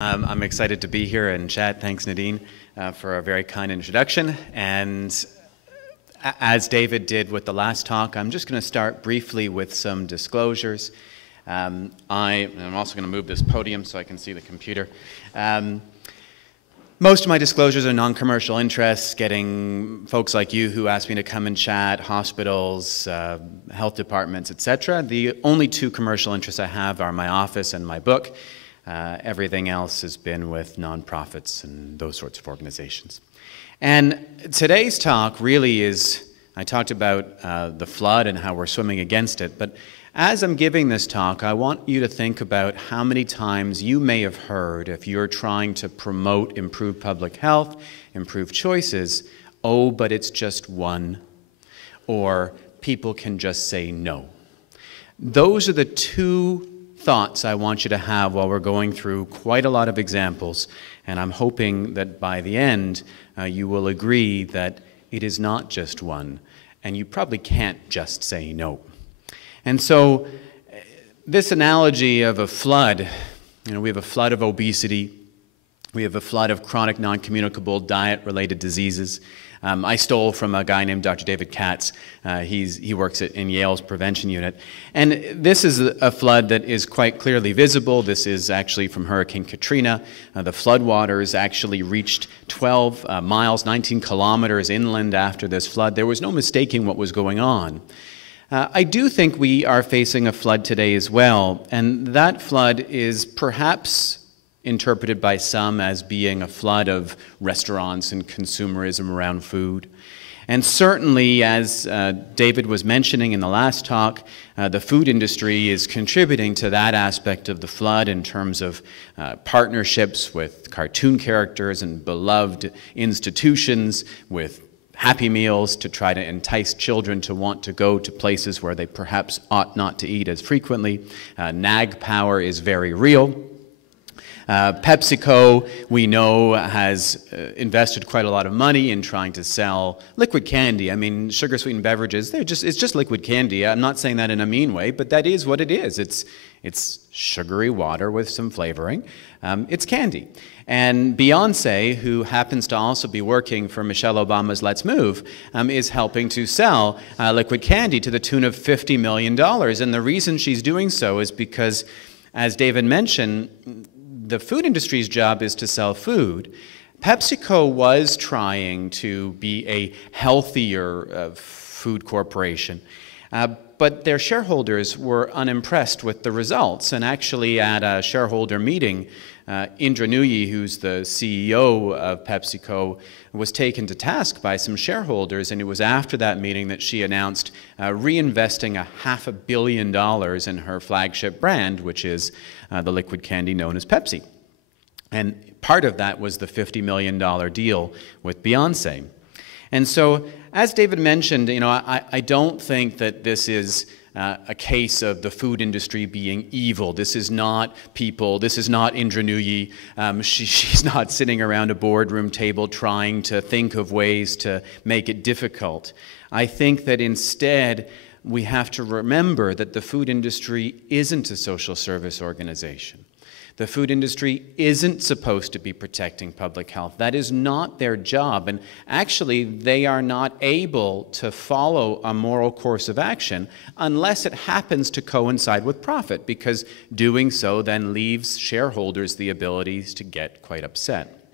I'm excited to be here and chat. Thanks, Nadine, for a very kind introduction. And as David did with the last talk, I'm just going to start briefly with some disclosures. I'm also going to move this podium so I can see the computer. Most of my disclosures are non-commercial interests, getting folks like you who ask me to come and chat, hospitals, health departments, etc. The only two commercial interests I have are my office and my book. Everything else has been with nonprofits and those sorts of organizations. And today's talk really is, I talked about the flood and how we're swimming against it, but as I'm giving this talk, I want you to think about how many times you may have heard, if you're trying to promote improved public health, improved choices, oh, but it's just one, or people can just say no. Those are the two thoughts I want you to have while we're going through quite a lot of examples, and I'm hoping that by the end you will agree that it is not just one, and you probably can't just say no. And so this analogy of a flood, we have a flood of obesity, we have a flood of chronic non-communicable diet-related diseases. I stole from a guy named Dr. David Katz. He works in Yale's prevention unit. And this is a flood that is quite clearly visible. This is actually from Hurricane Katrina. The floodwaters actually reached 12 miles, 19 kilometers inland after this flood. There was no mistaking what was going on. I do think we are facing a flood today as well, and that flood is perhaps interpreted by some as being a flood of restaurants and consumerism around food. And certainly, as David was mentioning in the last talk, the food industry is contributing to that aspect of the flood in terms of partnerships with cartoon characters and beloved institutions, with Happy Meals to try to entice children to want to go to places where they perhaps ought not to eat as frequently. Nag power is very real. PepsiCo, we know, has invested quite a lot of money in trying to sell liquid candy. I mean, sugar-sweetened beverages, it's just liquid candy. I'm not saying that in a mean way, but that is what it is. It's sugary water with some flavoring. It's candy. And Beyonce, who happens to also be working for Michelle Obama's Let's Move, is helping to sell liquid candy to the tune of $50 million. And the reason she's doing so is because, as David mentioned, the food industry's job is to sell food. PepsiCo was trying to be a healthier food corporation, but their shareholders were unimpressed with the results. And actually, at a shareholder meeting, Indra Nooyi, who's the CEO of PepsiCo, was taken to task by some shareholders, and it was after that meeting that she announced reinvesting $500 million in her flagship brand, which is the liquid candy known as Pepsi. And part of that was the $50 million deal with Beyonce. And so, as David mentioned, I don't think that this is a case of the food industry being evil. This is not people, this is not Indra Nooyi. She's not sitting around a boardroom table trying to think of ways to make it difficult. I think that instead we have to remember that the food industry isn't a social service organization. The food industry isn't supposed to be protecting public health. That is not their job. And actually, they are not able to follow a moral course of action unless it happens to coincide with profit, because doing so then leaves shareholders the ability to get quite upset.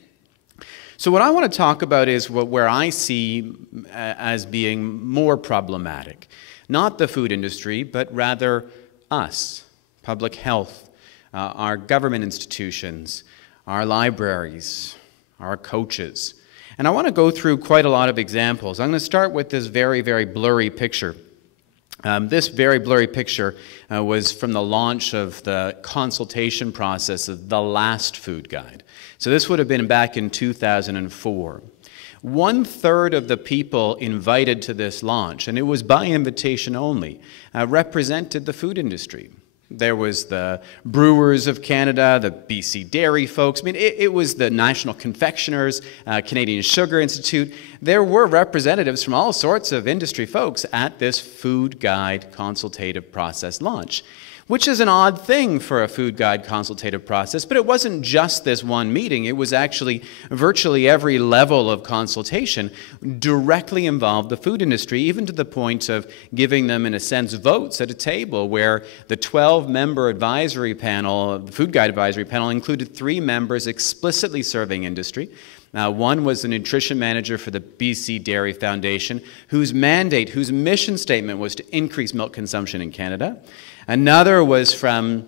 So what I want to talk about is where I see as being more problematic. Not the food industry, but rather us, public health, our government institutions, our libraries, our coaches. And I want to go through quite a lot of examples. I'm going to start with this very, very blurry picture. This very blurry picture was from the launch of the consultation process of the last food guide. So this would have been back in 2004. 1/3 of the people invited to this launch, and it was by invitation only, represented the food industry. There was the Brewers of Canada, the BC Dairy folks. I mean, it was the National Confectioners, Canadian Sugar Institute. There were representatives from all sorts of industry folks at this food guide consultative process launch. which is an odd thing for a food guide consultative process. But it wasn't just this one meeting. It was actually virtually every level of consultation directly involved the food industry, even to the point of giving them, in a sense, votes at a table where the 12-member advisory panel, the food guide advisory panel, included 3 members explicitly serving industry. One was the nutrition manager for the BC Dairy Foundation, whose mandate, whose mission statement was to increase milk consumption in Canada. Another was from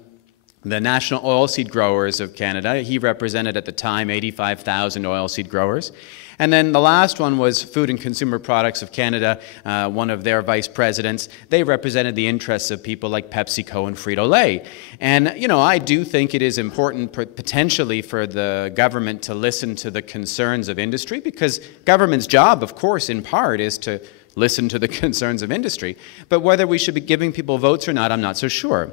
the National Oilseed Growers of Canada. He represented at the time 85,000 oilseed growers. And then the last one was Food and Consumer Products of Canada, one of their vice presidents. They represented the interests of people like PepsiCo and Frito-Lay. And, you know, I do think it is important potentially for the government to listen to the concerns of industry, because government's job, of course, in part, is to listen to the concerns of industry. But whether we should be giving people votes or not, I'm not so sure.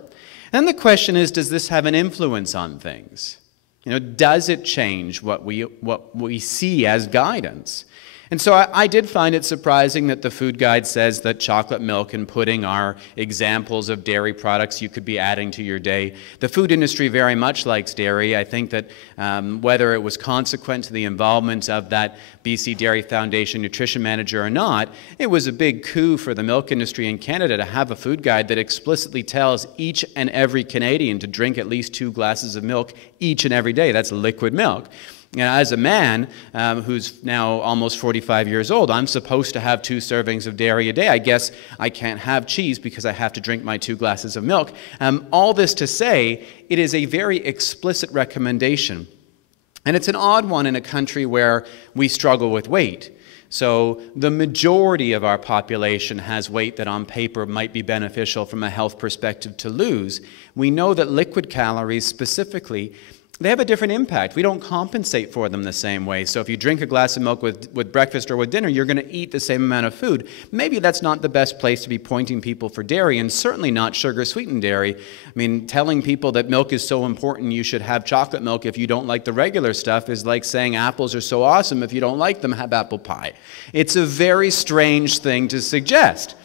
And the question is, does this have an influence on things? You know, does it change what we see as guidance? And so I did find it surprising that the food guide says that chocolate milk and pudding are examples of dairy products you could be adding to your day. The food industry very much likes dairy. I think that whether it was consequent to the involvement of that BC Dairy Foundation nutrition manager or not, it was a big coup for the milk industry in Canada to have a food guide that explicitly tells each and every Canadian to drink at least 2 glasses of milk each and every day. That's liquid milk. Now, as a man who's now almost 45 years old, I'm supposed to have 2 servings of dairy a day. I guess I can't have cheese because I have to drink my 2 glasses of milk. All this to say, it is a very explicit recommendation. And it's an odd one in a country where we struggle with weight. So the majority of our population has weight that on paper might be beneficial from a health perspective to lose. We know that liquid calories specifically, they have a different impact. We don't compensate for them the same way. So if you drink a glass of milk with breakfast or with dinner, you're going to eat the same amount of food. Maybe that's not the best place to be pointing people for dairy, and certainly not sugar-sweetened dairy. I mean, telling people that milk is so important you should have chocolate milk if you don't like the regular stuff is like saying apples are so awesome if you don't like them, have apple pie. It's a very strange thing to suggest.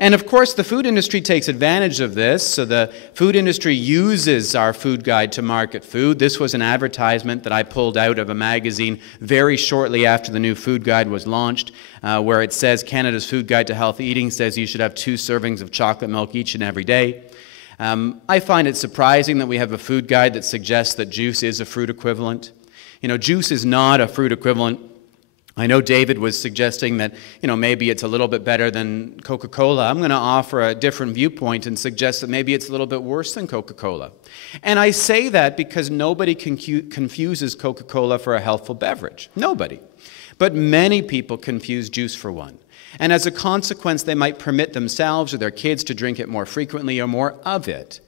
And of course, the food industry takes advantage of this. So the food industry uses our food guide to market food. This was an advertisement that I pulled out of a magazine very shortly after the new food guide was launched, where it says Canada's Food Guide to Healthy Eating says you should have 2 servings of chocolate milk each and every day. I find it surprising that we have a food guide that suggests that juice is a fruit equivalent. You know, juice is not a fruit equivalent. I know David was suggesting that, you know, maybe it's a little bit better than CocaCola. I'm going to offer a different viewpoint and suggest that maybe it's a little bit worse than CocaCola. And I say that because nobody confuses Coca-Cola for a healthful beverage. Nobody. But many people confuse juice for one. And as a consequence, they might permit themselves or their kids to drink it more frequently or more of it.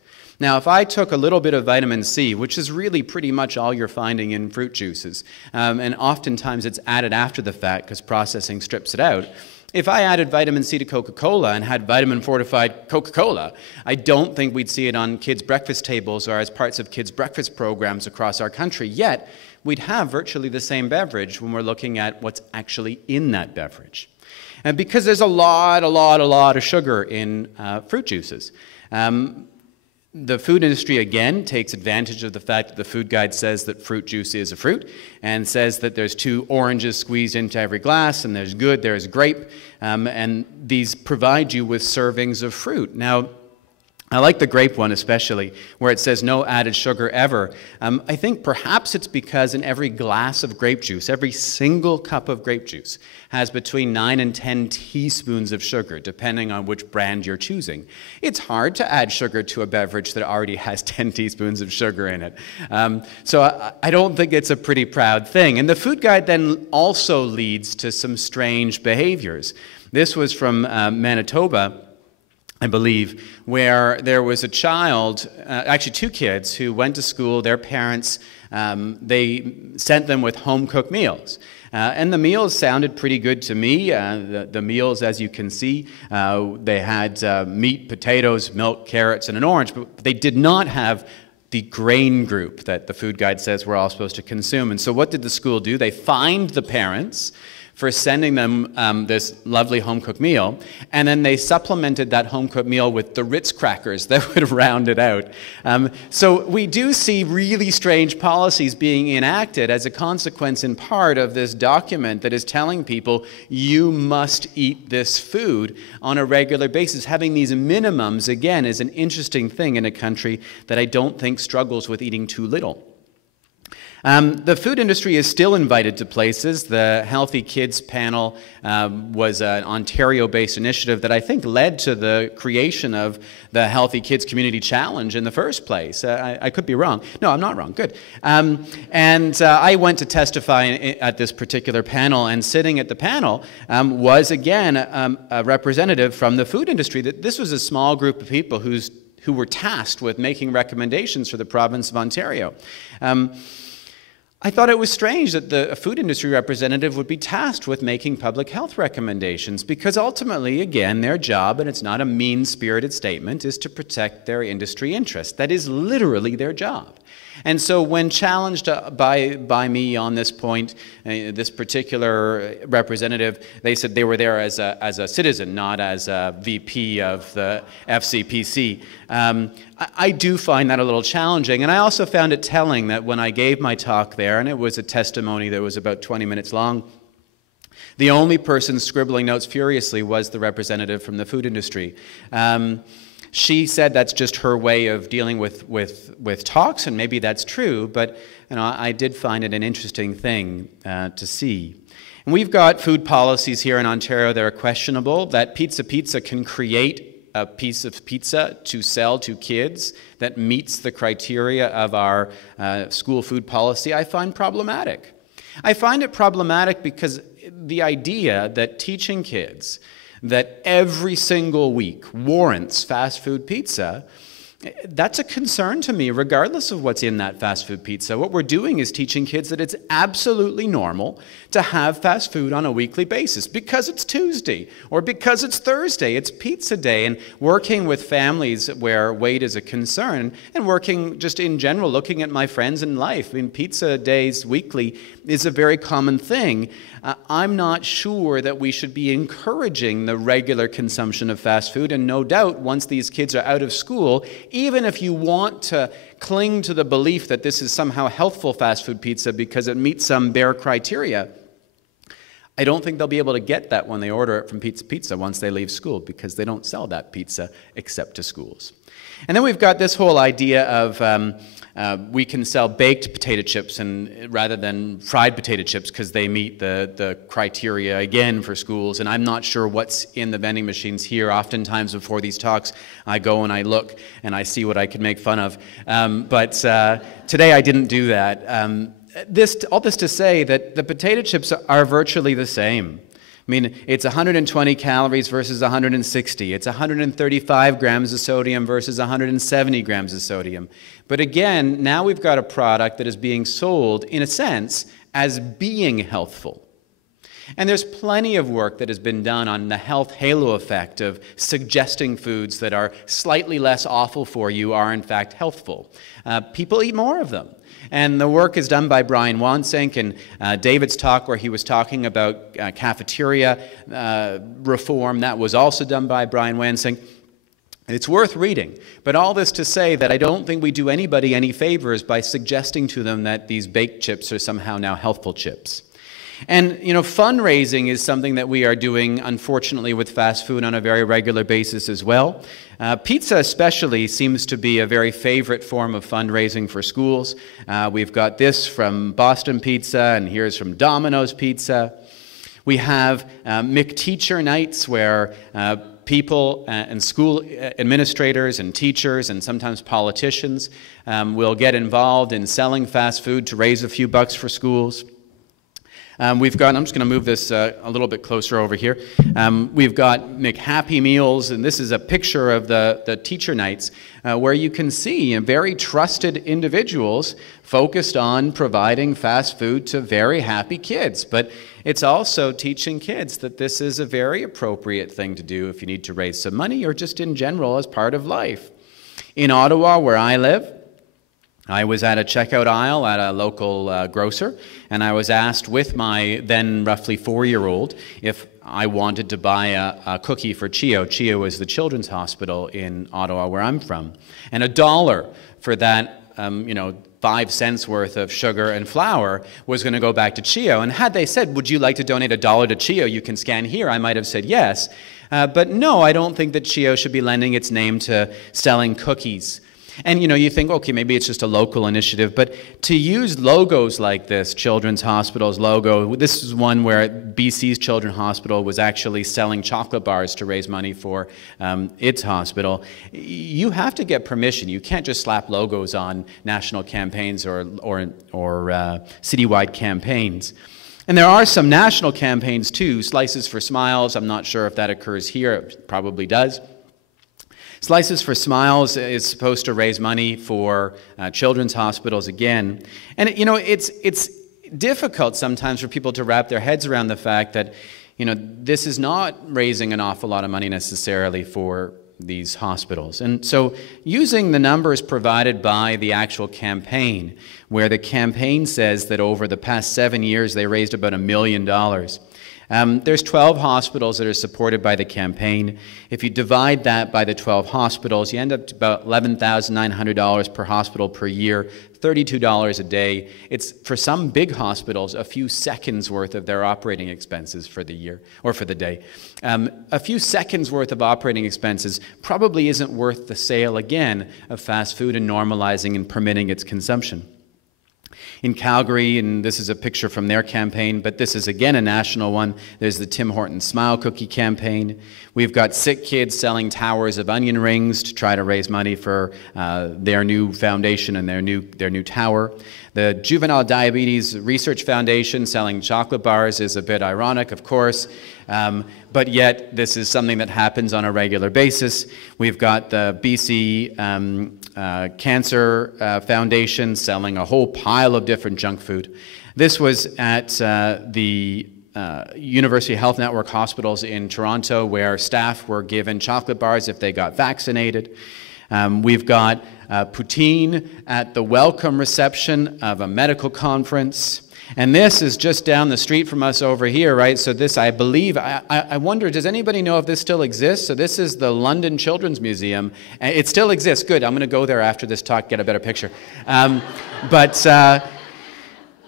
Now, if I took a little bit of vitamin C, which is really pretty much all you're finding in fruit juices, and oftentimes it's added after the fact because processing strips it out. If I added vitamin C to Coca-Cola and had vitamin-fortified Coca-Cola, I don't think we'd see it on kids' breakfast tables or as parts of kids' breakfast programs across our country. Yet, we'd have virtually the same beverage when we're looking at what's actually in that beverage. And because there's a lot of sugar in fruit juices. The food industry, again, takes advantage of the fact that the food guide says that fruit juice is a fruit and says that there's 2 oranges squeezed into every glass, and there's good, there's grape, and these provide you with servings of fruit. Now, I like the grape one especially, where it says no added sugar ever. I think perhaps it's because in every glass of grape juice, every single cup of grape juice has between 9 and 10 teaspoons of sugar, depending on which brand you're choosing. It's hard to add sugar to a beverage that already has 10 teaspoons of sugar in it. So I don't think it's a pretty proud thing. And the food guide then also leads to some strange behaviors. This was from Manitoba, I believe, where there was a child, actually 2 kids, who went to school. Their parents, they sent them with home-cooked meals. And the meals sounded pretty good to me. The meals, as you can see, they had meat, potatoes, milk, carrots, and an orange, but they did not have the grain group that the food guide says we're all supposed to consume. And so what did the school do? They fined the parents for sending them this lovely home-cooked meal, and then they supplemented that home-cooked meal with the Ritz crackers that would round it out. So we do see really strange policies being enacted as a consequence in part of this document that is telling people you must eat this food on a regular basis. Having these minimums, again, is an interesting thing in a country that I don't think struggles with eating too little. The food industry is still invited to places. The Healthy Kids panel was an Ontario-based initiative that I think led to the creation of the Healthy Kids Community Challenge in the first place. I could be wrong. No, I'm not wrong. Good. I went to testify at this particular panel, and sitting at the panel was, again, a representative from the food industry. This was a small group of people who were tasked with making recommendations for the province of Ontario. I thought it was strange that the food industry representative would be tasked with making public health recommendations, because ultimately, again, their job, and it's not a mean-spirited statement, is to protect their industry interests. That is literally their job. And so when challenged by me on this point, this particular representative, they said they were there as a citizen, not as a VP of the FCPC. I do find that a little challenging, and I also found it telling that when I gave my talk there, and it was a testimony that was about 20 minutes long, the only person scribbling notes furiously was the representative from the food industry. She said that's just her way of dealing with talks, and maybe that's true, but I did find it an interesting thing to see. And we've got food policies here in Ontario that are questionable. That Pizza can create a piece of pizza to sell to kids that meets the criteria of our school food policy, I find problematic. I find it problematic because the idea that teaching kids that every single week warrants fast food pizza, that's a concern to me, regardless of what's in that fast food pizza. What we're doing is teaching kids that it's absolutely normal to have fast food on a weekly basis because it's Tuesday or because it's Thursday. It's pizza day. And working with families where weight is a concern, and working just in general, looking at my friends in life. I mean, pizza days weekly is a very common thing. I'm not sure that we should be encouraging the regular consumption of fast food, and no doubt once these kids are out of school, even if you want to cling to the belief that this is somehow healthful fast food pizza because it meets some bare criteria, I don't think they'll be able to get that when they order it from Pizza once they leave school, because they don't sell that pizza except to schools. And then we've got this whole idea of we can sell baked potato chips rather than fried potato chips because they meet the criteria, again, for schools. And I'm not sure what's in the vending machines here. Oftentimes before these talks, I go and I look and I see what I can make fun of. But today I didn't do that. All this to say that the potato chips are virtually the same. I mean, it's 120 calories versus 160. It's 135 grams of sodium versus 170 grams of sodium. But again, now we've got a product that is being sold, in a sense, as being healthful. And there's plenty of work that has been done on the health halo effect of suggesting foods that are slightly less awful for you are, in fact, healthful. People eat more of them. And the work is done by Brian Wansink, and David's talk where he was talking about cafeteria reform, that was also done by Brian Wansink. It's worth reading. But all this to say that I don't think we do anybody any favors by suggesting to them that these baked chips are somehow now healthful chips. And, fundraising is something that we are doing, unfortunately, with fast food on a very regular basis as well. Pizza especially seems to be a very favorite form of fundraising for schools. We've got this from Boston Pizza, and here's from Domino's Pizza. We have McTeacher nights where people and school administrators and teachers and sometimes politicians will get involved in selling fast food to raise a few bucks for schools. We've got, I'm just going to move this a little bit closer over here. We've got McHappy Meals, and this is a picture of the teacher nights where you can see very trusted individuals focused on providing fast food to very happy kids. But it's also teaching kids that this is a very appropriate thing to do if you need to raise some money or just in general as part of life. In Ottawa, where I live, I was at a checkout aisle at a local grocer, and I was asked with my then roughly 4-year-old if I wanted to buy a cookie for CHEO. CHEO is the children's hospital in Ottawa, where I'm from. And $1 for that, 5 cents worth of sugar and flour was going to go back to CHEO. And had they said, would you like to donate $1 to CHEO, you can scan here, I might have said yes. But no, I don't think that CHEO should be lending its name to selling cookies. And you think, okay, maybe it's just a local initiative, but to use logos like this, Children's Hospital's logo, this is one where BC's Children's Hospital was actually selling chocolate bars to raise money for its hospital. You have to get permission. You can't just slap logos on national campaigns or citywide campaigns. And there are some national campaigns too, Slices for Smiles. I'm not sure if that occurs here. It probably does. Slices for Smiles is supposed to raise money for children's hospitals again. And it's difficult sometimes for people to wrap their heads around the fact that this is not raising an awful lot of money necessarily for these hospitals. And so using the numbers provided by the actual campaign, where the campaign says that over the past 7 years they raised about $1 million. There's 12 hospitals that are supported by the campaign. If you divide that by the 12 hospitals, you end up to about $11,900 per hospital per year, $32 a day. It's, for some big hospitals, a few seconds worth of their operating expenses for the year, or for the day. A few seconds worth of operating expenses probably isn't worth the sale again of fast food and normalizing and permitting its consumption. In Calgary, and this is a picture from their campaign, but this is again a national one, there's the Tim Hortons Smile Cookie campaign. We've got sick kids selling towers of onion rings to try to raise money for their new foundation and their new tower. The Juvenile Diabetes Research Foundation selling chocolate bars is a bit ironic, of course, but yet this is something that happens on a regular basis. We've got the BC Cancer Foundation selling a whole pile of different junk food. This was at the University Health Network hospitals in Toronto, where staff were given chocolate bars if they got vaccinated. We've got poutine at the welcome reception of a medical conference. And this is just down the street from us over here, right? So this, I believe, I wonder, does anybody know if this still exists? So this is the London Children's Museum. It still exists. Good. I'm going to go there after this talk, get a better picture.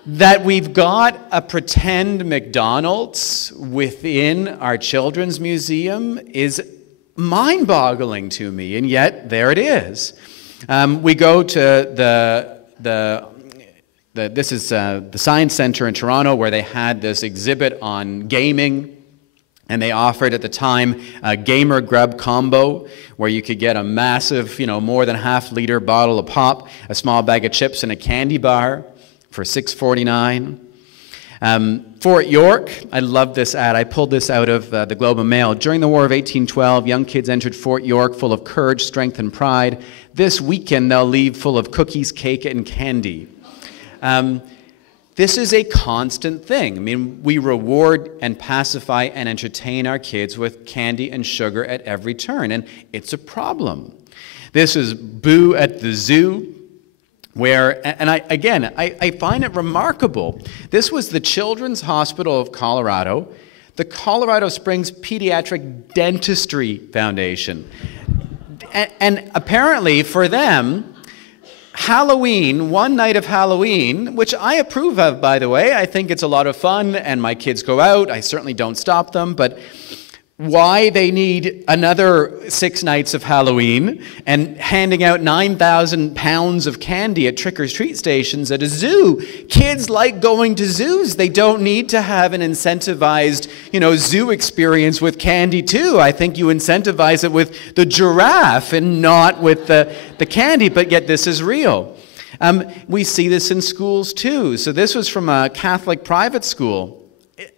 That we've got a pretend McDonald's within our children's museum is mind-boggling to me, and yet there it is. We go to this is the Science Center in Toronto, where they had this exhibit on gaming, and they offered at the time a gamer grub combo, where you could get a massive, more than half-liter bottle of pop, a small bag of chips, and a candy bar for $6.49. Fort York, I love this ad. I pulled this out of the Globe and Mail. During the War of 1812, young kids entered Fort York full of courage, strength, and pride. This weekend, they'll leave full of cookies, cake, and candy. This is a constant thing. I mean, we reward and pacify and entertain our kids with candy and sugar at every turn, and it's a problem. This is Boo at the Zoo, where, and I find it remarkable. This was the Children's Hospital of Colorado, the Colorado Springs Pediatric Dentistry Foundation. And apparently for them, Halloween, one night of Halloween, which I approve of, by the way. I think it's a lot of fun, and my kids go out. I certainly don't stop them, but why they need another 6 nights of Halloween and handing out 9,000 pounds of candy at trick-or-treat stations at a zoo. Kids like going to zoos. They don't need to have an incentivized, zoo experience with candy too. I think you incentivize it with the giraffe and not with the candy, but yet this is real. We see this in schools too. So this was from a Catholic private school.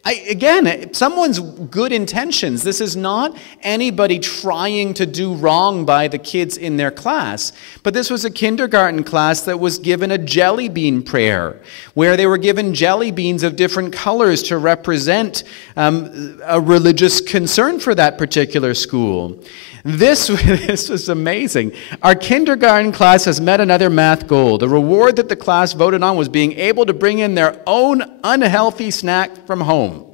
Again, someone's good intentions. This is not anybody trying to do wrong by the kids in their class. But this was a kindergarten class that was given a jelly bean prayer, where they were given jelly beans of different colors to represent a religious concern for that particular school. This was amazing. Our kindergarten class has met another math goal. The reward that the class voted on was being able to bring in their own unhealthy snack from home.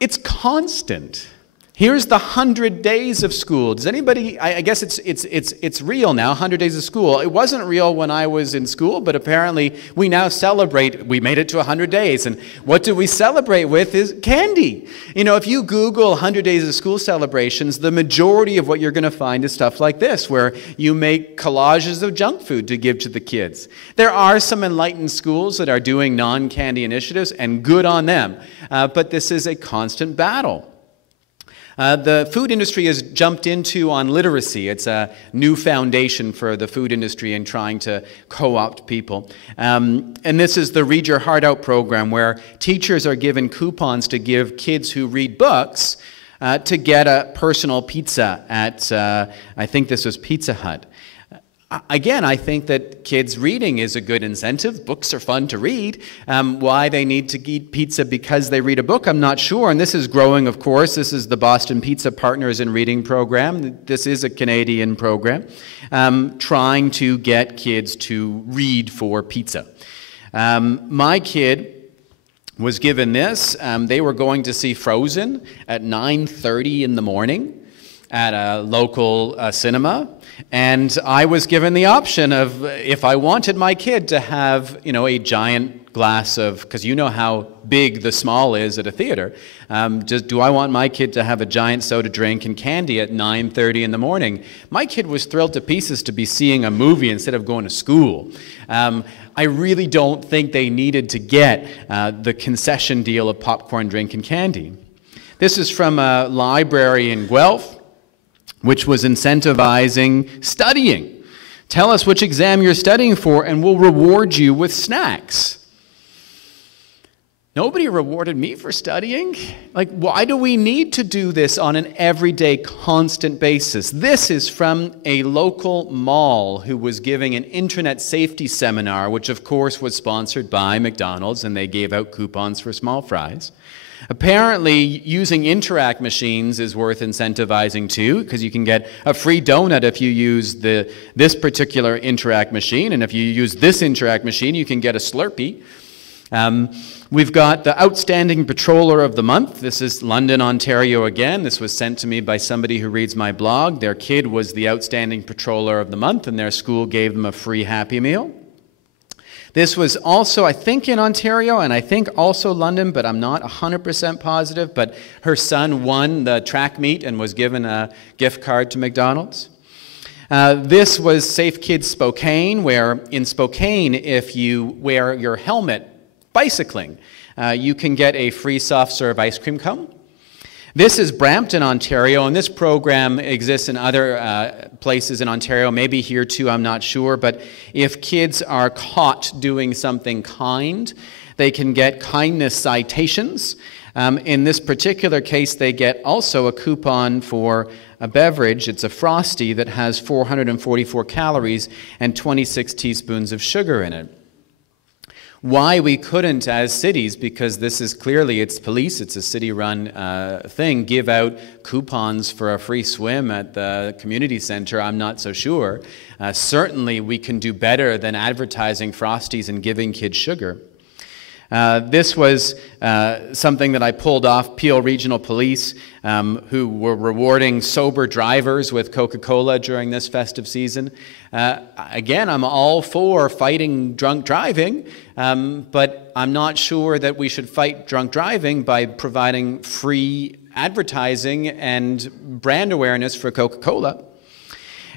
It's constant. Here's the 100 days of school. Does anybody, I guess it's real now, 100 days of school. It wasn't real when I was in school, but apparently we now celebrate, we made it to 100 days. And what do we celebrate with is candy. You know, if you Google 100 days of school celebrations, the majority of what you're going to find is stuff like this, where you make collages of junk food to give to the kids. There are some enlightened schools that are doing non-candy initiatives, and good on them. But this is a constant battle. The food industry has jumped into on literacy. It's a new foundation for the food industry in trying to co-opt people. And this is the Read Your Heart Out program, where teachers are given coupons to give kids who read books to get a personal pizza at, I think this was Pizza Hut. Again, I think that kids reading is a good incentive. Books are fun to read. Why they need to eat pizza because they read a book, I'm not sure. And this is growing, of course. This is the Boston Pizza Partners in Reading program. This is a Canadian program trying to get kids to read for pizza. My kid was given this. They were going to see Frozen at 9:30 in the morning at a local cinema. And I was given the option of if I wanted my kid to have, you know, a giant glass of, because you know how big the small is at a theater, do I want my kid to have a giant soda drink and candy at 9:30 in the morning? My kid was thrilled to pieces to be seeing a movie instead of going to school. I really don't think they needed to get the concession deal of popcorn, drink, and candy. This is from a library in Guelph, which was incentivizing studying. Tell us which exam you're studying for and we'll reward you with snacks. Nobody rewarded me for studying. Like, why do we need to do this on an everyday, constant basis? This is from a local mall who was giving an internet safety seminar, which of course was sponsored by McDonald's, and they gave out coupons for small fries. Apparently, using Interact machines is worth incentivizing too, because you can get a free donut if you use this particular Interact machine, and if you use this Interact machine, you can get a Slurpee. We've got the Outstanding Patroller of the Month. This is London, Ontario again. This was sent to me by somebody who reads my blog. Their kid was the Outstanding Patroller of the Month, and their school gave them a free Happy Meal. This was also, I think, in Ontario, and I think also London, but I'm not 100% positive. But her son won the track meet and was given a gift card to McDonald's. This was Safe Kids Spokane, where in Spokane, if you wear your helmet bicycling, you can get a free soft serve ice cream cone. This is Brampton, Ontario, and this program exists in other places in Ontario, maybe here too, I'm not sure, but if kids are caught doing something kind, they can get kindness citations. In this particular case, they get also a coupon for a beverage. It's a Frosty that has 444 calories and 26 teaspoons of sugar in it. Why we couldn't as cities, because this is clearly, it's police, it's a city-run thing, give out coupons for a free swim at the community center, I'm not so sure. Certainly we can do better than advertising Frosties and giving kids sugar. This was something that I pulled off Peel Regional Police, who were rewarding sober drivers with CocaCola during this festive season. Again, I'm all for fighting drunk driving, but I'm not sure that we should fight drunk driving by providing free advertising and brand awareness for Coca-Cola.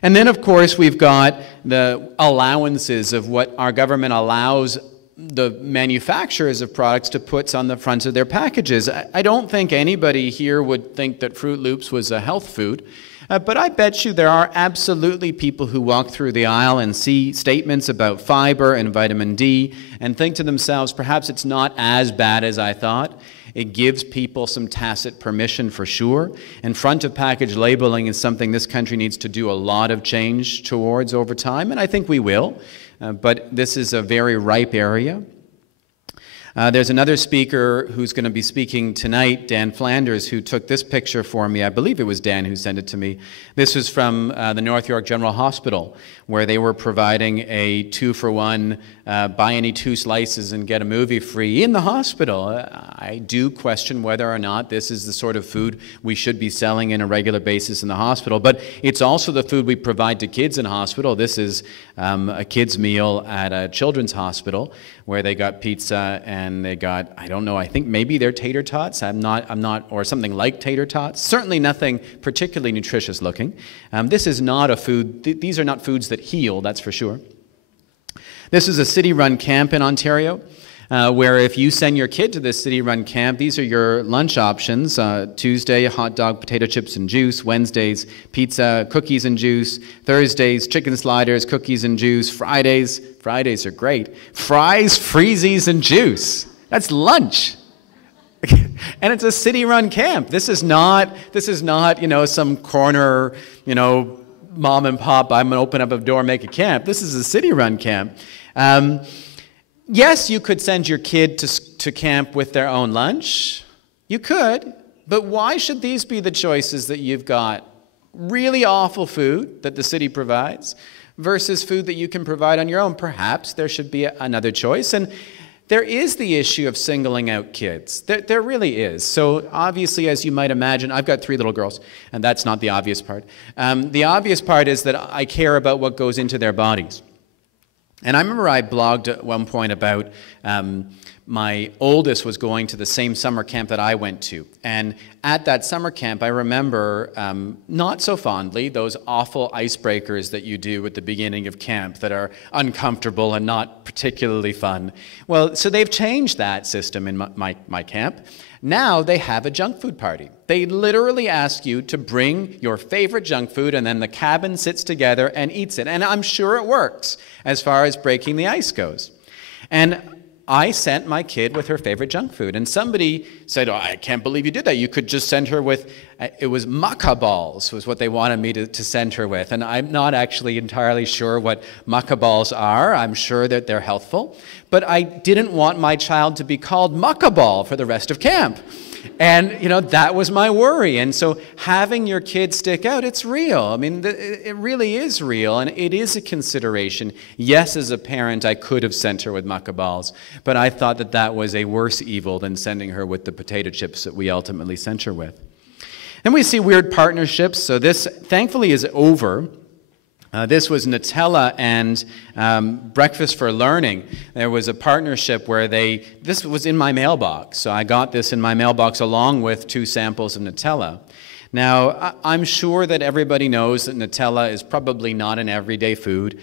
And then, of course, we've got the allowances of what our government allows the manufacturers of products to put on the front of their packages. I don't think anybody here would think that Fruit Loops was a health food, but I bet you there are absolutely people who walk through the aisle and see statements about fiber and vitamin D and think to themselves, perhaps it's not as bad as I thought. It gives people some tacit permission for sure. And front of package labeling is something this country needs to do a lot of change towards over time, and I think we will. But this is a very ripe area. There's another speaker who's going to be speaking tonight, Dan Flanders, who took this picture for me. I believe it was Dan who sent it to me. This was from the North York General Hospital, where they were providing a 2-for-1, buy any 2 slices and get a movie free in the hospital. I do question whether or not this is the sort of food we should be selling on a regular basis in the hospital, but it's also the food we provide to kids in hospital. This is a kid's meal at a children's hospital where they got pizza and they got, I don't know, I think maybe they're tater tots. I'm not, or something like tater tots. Certainly nothing particularly nutritious looking. This is not a food, these are not foods that heal, that's for sure. This is a city-run camp in Ontario, where if you send your kid to this city-run camp, these are your lunch options. Tuesday, hot dog, potato chips and juice. Wednesdays, pizza, cookies and juice. Thursdays, chicken sliders, cookies and juice. Fridays are great. Fries, freezies, and juice. That's lunch. And it's a city-run camp. This is not, some corner, mom and pop, I'm going to open up a door, make a camp. This is a city-run camp. Yes, you could send your kid to camp with their own lunch. You could, but why should these be the choices that you've got? Really awful food that the city provides versus food that you can provide on your own. Perhaps there should be another choice. And there is the issue of singling out kids. There really is. So obviously, as you might imagine, I've got 3 little girls, and that's not the obvious part. The obvious part is that I care about what goes into their bodies. And I remember I blogged at one point about my oldest was going to the same summer camp that I went to. And at that summer camp, I remember, not so fondly, those awful icebreakers that you do at the beginning of camp that are uncomfortable and not particularly fun. Well, so they've changed that system in my camp. Now they have a junk food party. They literally ask you to bring your favorite junk food, and then the cabin sits together and eats it. And I'm sure it works as far as breaking the ice goes. And I sent my kid with her favorite junk food, and somebody said, "Oh, I can't believe you did that. You could just send her with," it was maca balls was what they wanted me to send her with. And I'm not actually entirely sure what maca balls are. I'm sure that they're healthful. But I didn't want my child to be called maca ball for the rest of camp. And, that was my worry. And so having your kid stick out, it's real. I mean, it really is real, and it is a consideration. Yes, as a parent, I could have sent her with maca balls, but I thought that that was a worse evil than sending her with the potato chips that we ultimately sent her with. And we see weird partnerships. So this, thankfully, is over. This was Nutella and Breakfast for Learning. There was a partnership where this was in my mailbox. So I got this in my mailbox along with 2 samples of Nutella. Now, I'm sure that everybody knows that Nutella is probably not an everyday food.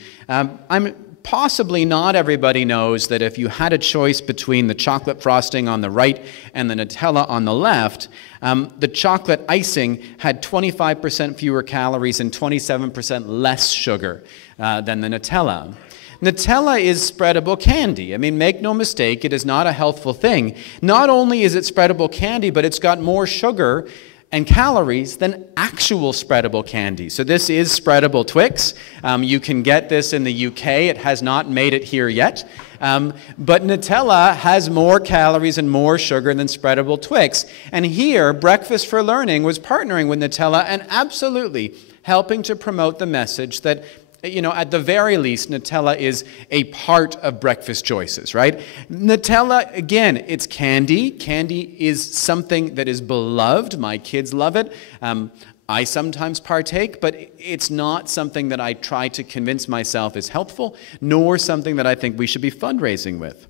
Possibly not everybody knows that if you had a choice between the chocolate frosting on the right and the Nutella on the left, the chocolate icing had 25% fewer calories and 27% less sugar than the Nutella. Nutella is spreadable candy. I mean, make no mistake, it is not a healthful thing. Not only is it spreadable candy, but it's got more sugar and calories than actual spreadable candy. So this is spreadable Twix. You can get this in the UK. It has not made it here yet. But Nutella has more calories and more sugar than spreadable Twix. And here, Breakfast for Learning was partnering with Nutella and absolutely helping to promote the message that, at the very least, Nutella is a part of breakfast choices, right? Nutella, again, it's candy. Candy is something that is beloved. My kids love it. I sometimes partake, but it's not something that I try to convince myself is helpful, nor something that I think we should be fundraising with.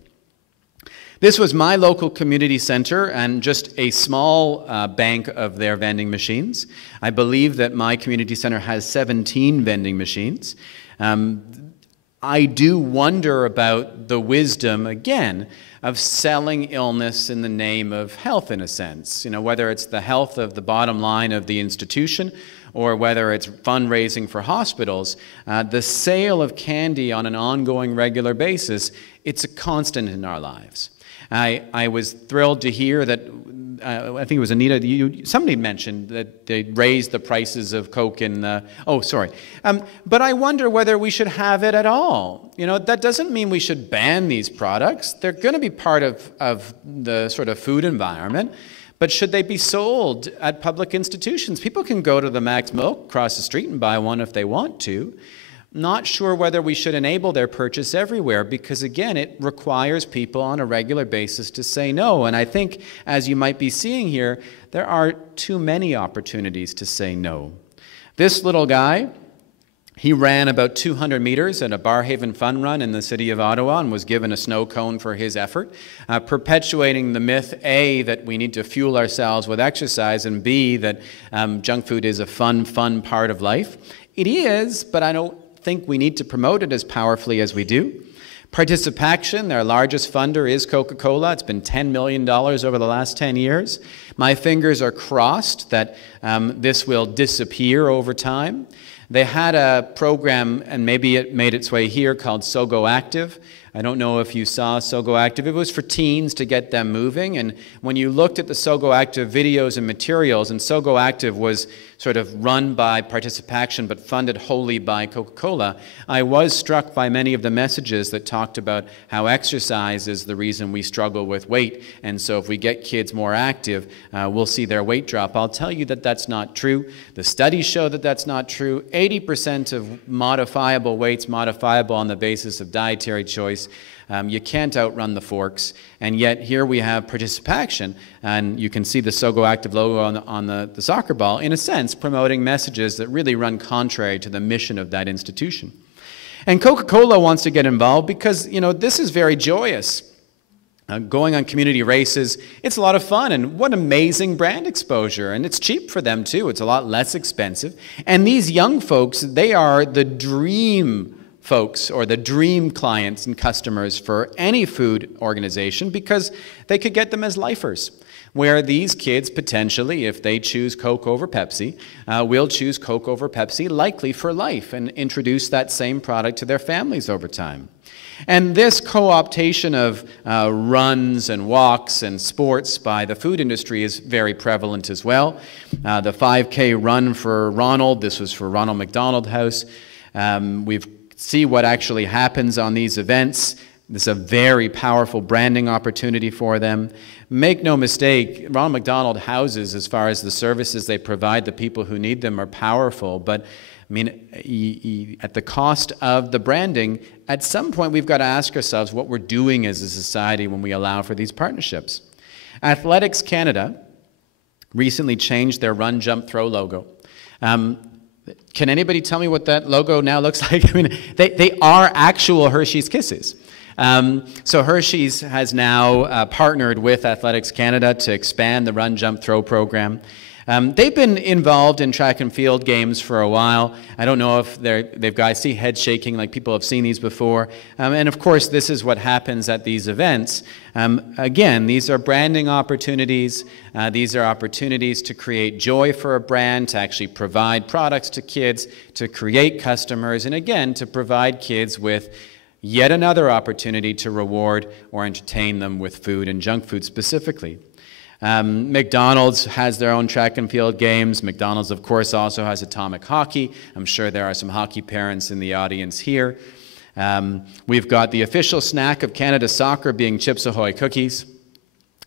This was my local community center and just a small bank of their vending machines. I believe that my community center has 17 vending machines. I do wonder about the wisdom, again, of selling illness in the name of health, in a sense. Whether it's the health of the bottom line of the institution or whether it's fundraising for hospitals, the sale of candy on an ongoing, regular basis, it's a constant in our lives. I was thrilled to hear that I think it was Anita, somebody mentioned that they raised the prices of Coke oh, sorry. But I wonder whether we should have it at all. You know, that doesn't mean we should ban these products. They're going to be part of the sort of food environment. But should they be sold at public institutions? People can go to the Max Milk across the street and buy one if they want to. Not sure whether we should enable their purchase everywhere because, again, it requires people on a regular basis to say no. And I think, as you might be seeing here, there are too many opportunities to say no. This little guy, he ran about 200 meters at a Barhaven Fun Run in the city of Ottawa and was given a snow cone for his effort, perpetuating the myth, A, that we need to fuel ourselves with exercise, and B, that junk food is a fun part of life. It is, but I don't think we need to promote it as powerfully as we do. Participation, their largest funder is CocaCola. It's been $10 million over the last 10 years. My fingers are crossed that this will disappear over time. They had a program, and maybe it made its way here, called SoGo Active. I don't know if you saw SoGo Active. It was for teens to get them moving. And when you looked at the SoGo Active videos and materials, and SoGo Active was sort of run by Participation but funded wholly by Coca-Cola, I was struck by many of the messages that talked about how exercise is the reason we struggle with weight. And so if we get kids more active, we'll see their weight drop. I'll tell you that that's not true. The studies show that that's not true. 80% of modifiable weight's modifiable on the basis of dietary choice. You can't outrun the forks, and yet here we have Participation, and you can see the SoGo Active logo on the soccer ball, in a sense, promoting messages that really run contrary to the mission of that institution. And Coca-Cola wants to get involved because, you know, this is very joyous. Going on community races, it's a lot of fun, and what amazing brand exposure, and it's cheap for them too. It's a lot less expensive, and these young folks, they are the dream folks or the dream clients and customers for any food organization because they could get them as lifers, where these kids potentially, if they choose Coke over Pepsi, will choose Coke over Pepsi likely for life and introduce that same product to their families over time. And this co-optation of runs and walks and sports by the food industry is very prevalent as well. The 5K run for Ronald, this was for Ronald McDonald House. We've see what actually happens on these events. This is a very powerful branding opportunity for them. Make no mistake, Ronald McDonald houses, as far as the services they provide the people who need them, are powerful. But I mean, at the cost of the branding, at some point we've got to ask ourselves what we're doing as a society when we allow for these partnerships. Athletics Canada recently changed their run, jump, throw logo. Can anybody tell me what that logo now looks like? I mean, they are actual Hershey's Kisses. So Hershey's has now partnered with Athletics Canada to expand the run, jump, throw program. They've been involved in track and field games for a while. I don't know if they've got, I see head shaking like people have seen these before. And of course, this is what happens at these events. Again, these are branding opportunities. These are opportunities to create joy for a brand, to actually provide products to kids, to create customers, and again, to provide kids with yet another opportunity to reward or entertain them with food and junk food specifically. McDonald's has their own track and field games. McDonald's, of course, also has atomic hockey. I'm sure there are some hockey parents in the audience here. We've got the official snack of Canada Soccer being Chips Ahoy cookies.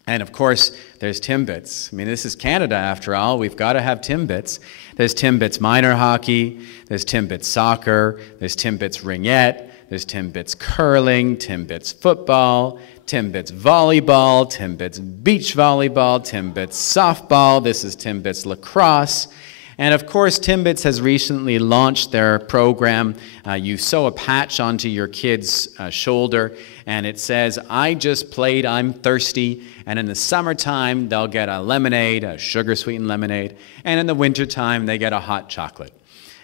And of course, there's Timbits. I mean, this is Canada after all. We've got to have Timbits. There's Timbits minor hockey. There's Timbits soccer. There's Timbits ringette. There's Timbits curling, Timbits football, Timbits volleyball, Timbits beach volleyball, Timbits softball. This is Timbits lacrosse. And of course, Timbits has recently launched their program. You sew a patch onto your kid's shoulder, and it says, "I just played, I'm thirsty." And in the summertime, they'll get a lemonade, a sugar-sweetened lemonade. And in the wintertime, they get a hot chocolate.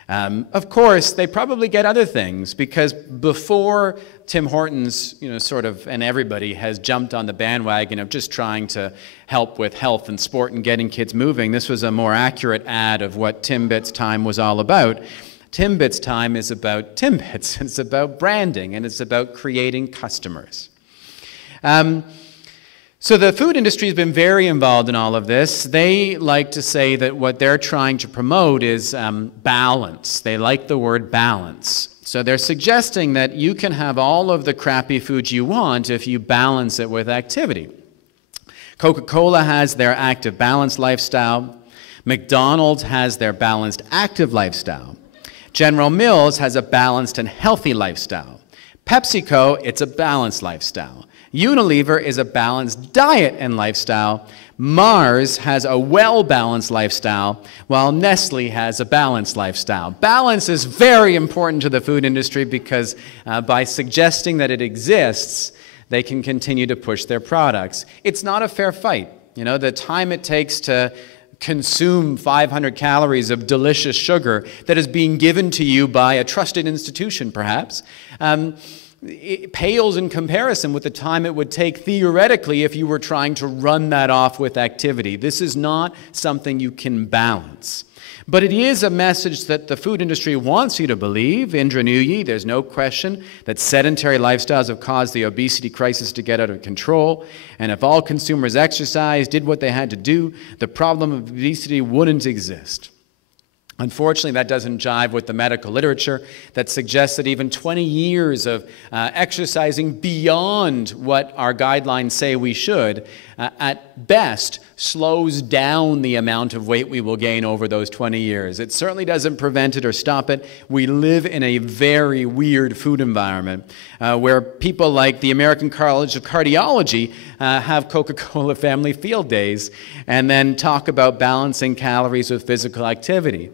Of course, they probably get other things, because before Tim Hortons, and everybody has jumped on the bandwagon of just trying to help with health and sport and getting kids moving, this was a more accurate ad of what Timbits time was all about. Timbits time is about Timbits. It's about branding, and it's about creating customers. So the food industry has been very involved in all of this. They like to say that what they're trying to promote is balance. They like the word balance. So they're suggesting that you can have all of the crappy food you want if you balance it with activity. CocaCola has their active balanced lifestyle. McDonald's has their balanced active lifestyle. General Mills has a balanced and healthy lifestyle. PepsiCo, it's a balanced lifestyle. Unilever is a balanced diet and lifestyle. Mars has a well-balanced lifestyle, while Nestle has a balanced lifestyle. Balance is very important to the food industry because by suggesting that it exists, they can continue to push their products. It's not a fair fight. You know, the time it takes to consume 500 calories of delicious sugar that is being given to you by a trusted institution, perhaps, it pales in comparison with the time it would take theoretically if you were trying to run that off with activity. This is not something you can balance. But it is a message that the food industry wants you to believe. Indra Nooyi, there's no question that sedentary lifestyles have caused the obesity crisis to get out of control. And if all consumers exercised, did what they had to do, the problem of obesity wouldn't exist. Unfortunately, that doesn't jive with the medical literature that suggests that even 20 years of exercising beyond what our guidelines say we should, at best, slows down the amount of weight we will gain over those 20 years. It certainly doesn't prevent it or stop it. We live in a very weird food environment where people like the American College of Cardiology have Coca-Cola family field days and then talk about balancing calories with physical activity.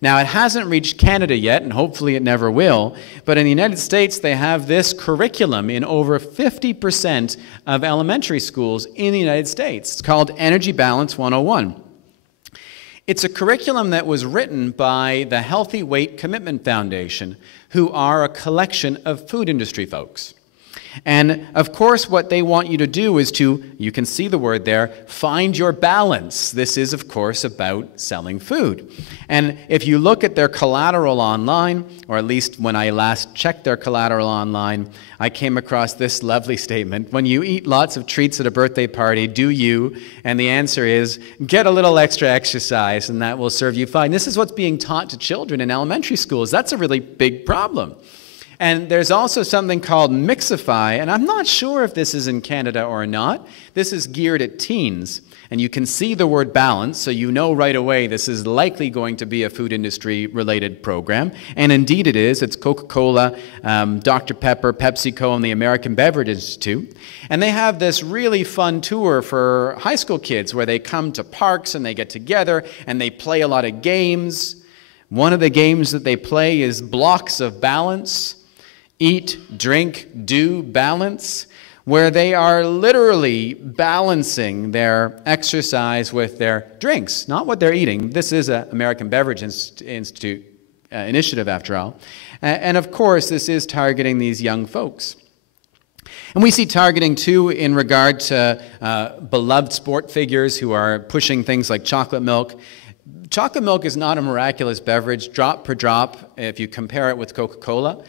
Now, it hasn't reached Canada yet, and hopefully it never will, but in the United States, they have this curriculum in over 50% of elementary schools in the United States. It's called Energy Balance 101. It's a curriculum that was written by the Healthy Weight Commitment Foundation, who are a collection of food industry folks. And of course, what they want you to do is to, you can see the word there, find your balance. This is, of course, about selling food. And if you look at their collateral online, or at least when I last checked their collateral online, I came across this lovely statement. When you eat lots of treats at a birthday party, do you? And the answer is, get a little extra exercise, and that will serve you fine. This is what's being taught to children in elementary schools. That's a really big problem. And there's also something called Mixify, and I'm not sure if this is in Canada or not. This is geared at teens, and you can see the word balance, so you know right away this is likely going to be a food industry-related program. And indeed it is. It's Coca-Cola, Dr. Pepper, PepsiCo, and the American Beverage Institute. And they have this really fun tour for high school kids where they come to parks and they get together and they play a lot of games. One of the games that they play is blocks of balance. Eat, drink, do, balance, where they are literally balancing their exercise with their drinks, not what they're eating. This is an American Beverage Institute initiative, after all. And of course, this is targeting these young folks. And we see targeting, too, in regard to beloved sport figures who are pushing things like chocolate milk. Chocolate milk is not a miraculous beverage, drop per drop, if you compare it with Coca-Cola.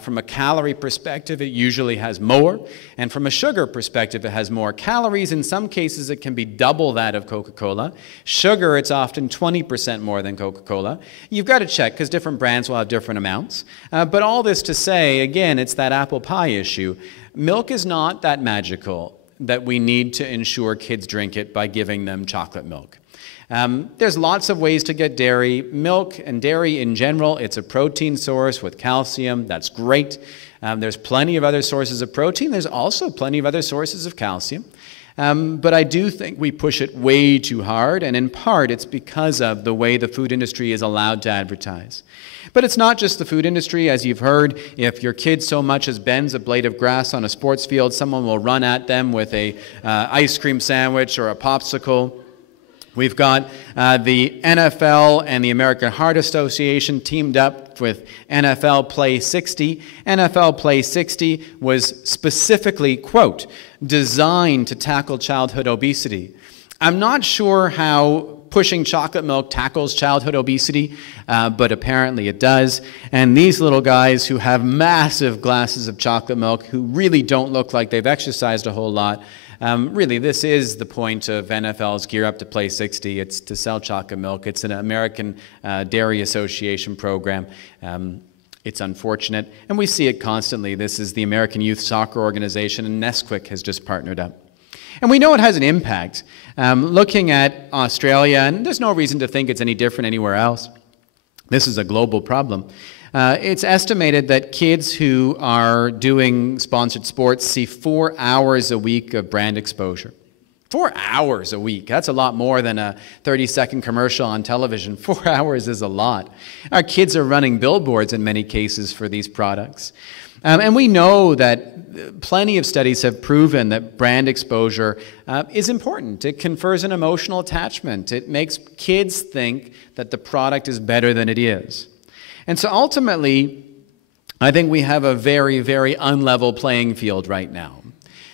From a calorie perspective, it usually has more, and from a sugar perspective, it has more calories. In some cases, it can be double that of Coca-Cola. Sugar, it's often 20% more than Coca-Cola. You've got to check, because different brands will have different amounts. But all this to say, again, it's that apple pie issue. Milk is not that magical that we need to ensure kids drink it by giving them chocolate milk. There's lots of ways to get dairy. Milk and dairy in general, it's a protein source with calcium. That's great. There's plenty of other sources of protein. There's also plenty of other sources of calcium. But I do think we push it way too hard, and in part it's because of the way the food industry is allowed to advertise. But it's not just the food industry. As you've heard, if your kid so much as bends a blade of grass on a sports field, someone will run at them with a ice cream sandwich or a popsicle. We've got the NFL and the American Heart Association teamed up with NFL Play 60. NFL Play 60 was specifically, quote, designed to tackle childhood obesity. I'm not sure how pushing chocolate milk tackles childhood obesity, but apparently it does. And these little guys who have massive glasses of chocolate milk, who really don't look like they've exercised a whole lot, really, this is the point of NFL's Gear Up to Play 60. It's to sell chocolate milk. It's an American Dairy Association program. It's unfortunate, and we see it constantly. This is the American Youth Soccer Organization, and Nesquik has just partnered up. And we know it has an impact. Looking at Australia, and there's no reason to think it's any different anywhere else. This is a global problem. It's estimated that kids who are doing sponsored sports see 4 hours a week of brand exposure. 4 hours a week. That's a lot more than a 30-second commercial on television. 4 hours is a lot. Our kids are running billboards in many cases for these products. And we know that plenty of studies have proven that brand exposure is important. It confers an emotional attachment. It makes kids think that the product is better than it is. And so ultimately, I think we have a very, very unlevel playing field right now.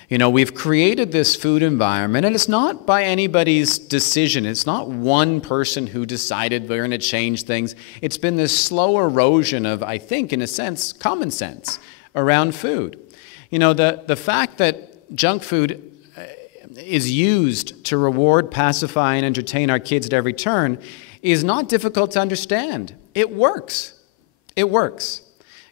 You know, we've created this food environment, and it's not by anybody's decision. It's not one person who decided we're going to change things. It's been this slow erosion of, I think, in a sense, common sense around food. You know, the fact that junk food is used to reward, pacify, and entertain our kids at every turn is not difficult to understand. It works. It works.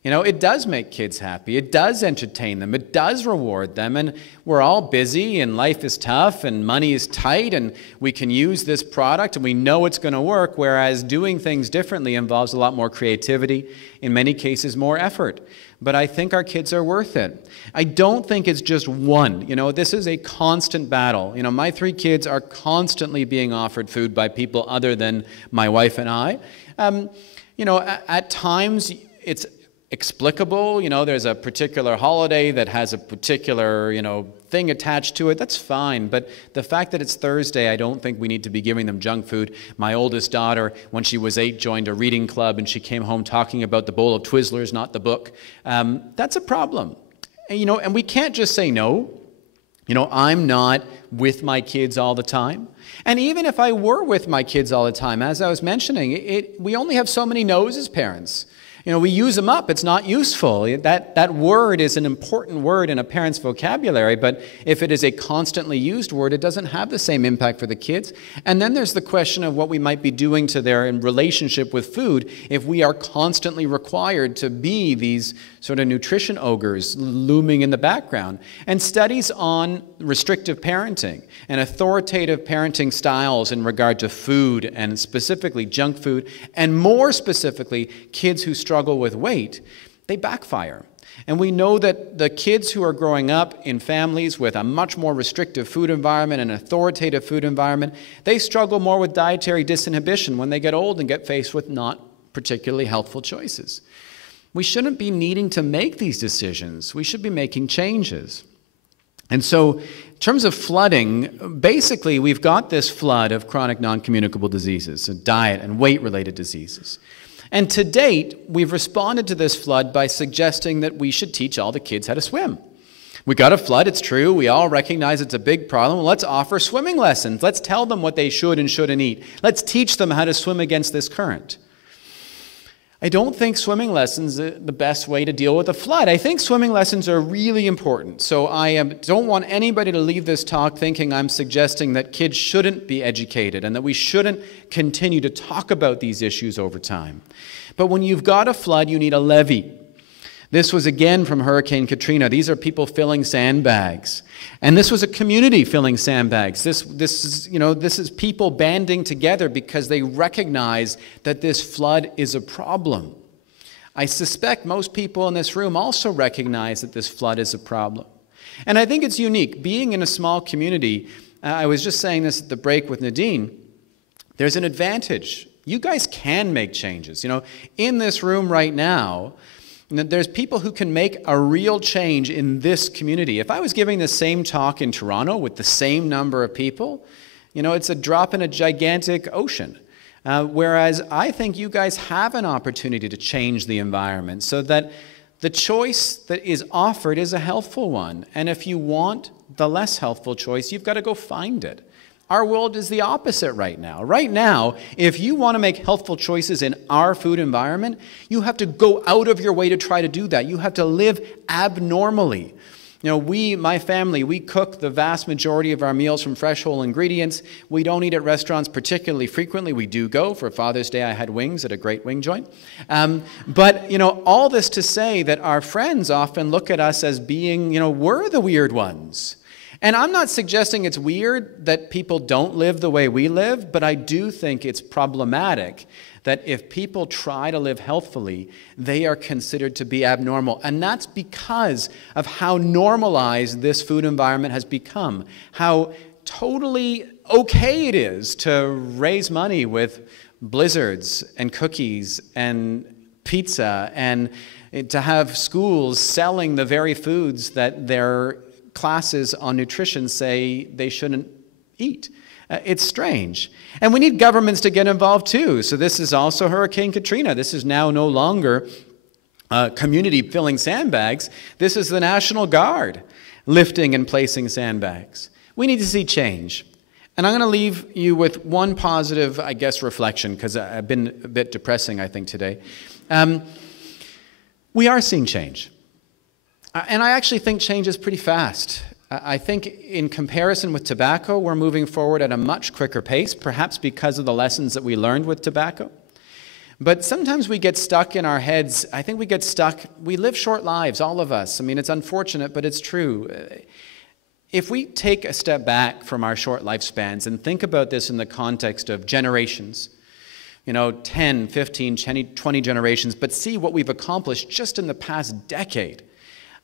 You know, it does make kids happy. It does entertain them. It does reward them. And we're all busy, and life is tough, and money is tight, and we can use this product, and we know it's going to work, whereas doing things differently involves a lot more creativity, in many cases more effort. But I think our kids are worth it. I don't think it's just one. You know, this is a constant battle. You know, my 3 kids are constantly being offered food by people other than my wife and I. You know, at times it's explicable. You know, there's a particular holiday that has a particular, you know, thing attached to it. That's fine. But the fact that it's Thursday, I don't think we need to be giving them junk food. My oldest daughter, when she was 8, joined a reading club, and she came home talking about the bowl of Twizzlers, not the book. That's a problem. And, you know, and we can't just say no. You know, I'm not with my kids all the time. And even if I were with my kids all the time, as I was mentioning, we only have so many no's as parents. You know, we use them up. It's not useful. That word is an important word in a parent's vocabulary, but if it is a constantly used word, it doesn't have the same impact for the kids. And then there's the question of what we might be doing to their relationship with food if we are constantly required to be these sort of nutrition ogres looming in the background. And studies on restrictive parenting and authoritative parenting styles in regard to food, and specifically junk food, and more specifically kids who struggle with weight, they backfire. And we know that the kids who are growing up in families with a much more restrictive food environment and authoritative food environment, they struggle more with dietary disinhibition when they get old and get faced with not particularly healthful choices. We shouldn't be needing to make these decisions. We should be making changes. And so, in terms of flooding, basically we've got this flood of chronic non-communicable diseases, so diet and weight-related diseases. And to date, we've responded to this flood by suggesting that we should teach all the kids how to swim. We got a flood, it's true. We all recognize it's a big problem. Let's offer swimming lessons. Let's tell them what they should and shouldn't eat. Let's teach them how to swim against this current. I don't think swimming lessons are the best way to deal with a flood. I think swimming lessons are really important. So I don't want anybody to leave this talk thinking I'm suggesting that kids shouldn't be educated and that we shouldn't continue to talk about these issues over time. But when you've got a flood, you need a levee. This was again from Hurricane Katrina. These are people filling sandbags. And this was a community filling sandbags. This is people banding together because they recognize that this flood is a problem. I suspect most people in this room also recognize that this flood is a problem. And I think it's unique. Being in a small community, I was just saying this at the break with Nadine, there's an advantage. You guys can make changes. You know, in this room right now, there's people who can make a real change in this community. If I was giving the same talk in Toronto with the same number of people, you know, it's a drop in a gigantic ocean. Whereas I think you guys have an opportunity to change the environment so that the choice that is offered is a healthful one. And if you want the less healthful choice, you've got to go find it. Our world is the opposite right now. Right now, if you want to make healthful choices in our food environment, you have to go out of your way to try to do that. You have to live abnormally. You know, my family, we cook the vast majority of our meals from fresh whole ingredients. We don't eat at restaurants particularly frequently. We do go. For Father's Day, I had wings at a great wing joint. But, you know, all this to say that our friends often look at us as being, you know, we're the weird ones. And I'm not suggesting it's weird that people don't live the way we live, but I do think it's problematic that if people try to live healthfully, they are considered to be abnormal. And that's because of how normalized this food environment has become, how totally okay it is to raise money with blizzards and cookies and pizza, and to have schools selling the very foods that their classes on nutrition say they shouldn't eat. It's strange. And we need governments to get involved too. So this is also Hurricane Katrina. This is now no longer community filling sandbags. This is the National Guard lifting and placing sandbags. We need to see change. And I'm going to leave you with one positive, I guess, reflection, because I've been a bit depressing, I think, today. We are seeing change. And I actually think change is pretty fast. I think in comparison with tobacco, we're moving forward at a much quicker pace, perhaps because of the lessons that we learned with tobacco. But sometimes we get stuck in our heads. I think we get stuck. We live short lives, all of us. I mean, it's unfortunate, but it's true. If we take a step back from our short lifespans and think about this in the context of generations, 10, 15, 20 generations, but see what we've accomplished just in the past decade,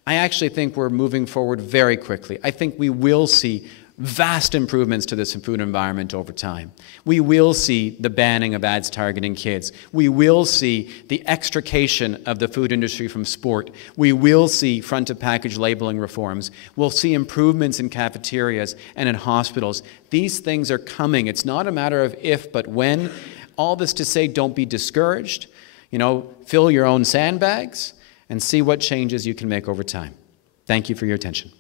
I actually think we're moving forward very quickly. I think we will see vast improvements to this food environment over time. We will see the banning of ads targeting kids. We will see the extrication of the food industry from sport. We will see front-of-package labeling reforms. We'll see improvements in cafeterias and in hospitals. These things are coming. It's not a matter of if, but when. All this to say, don't be discouraged. Fill your own sandbags and see what changes you can make over time. Thank you for your attention.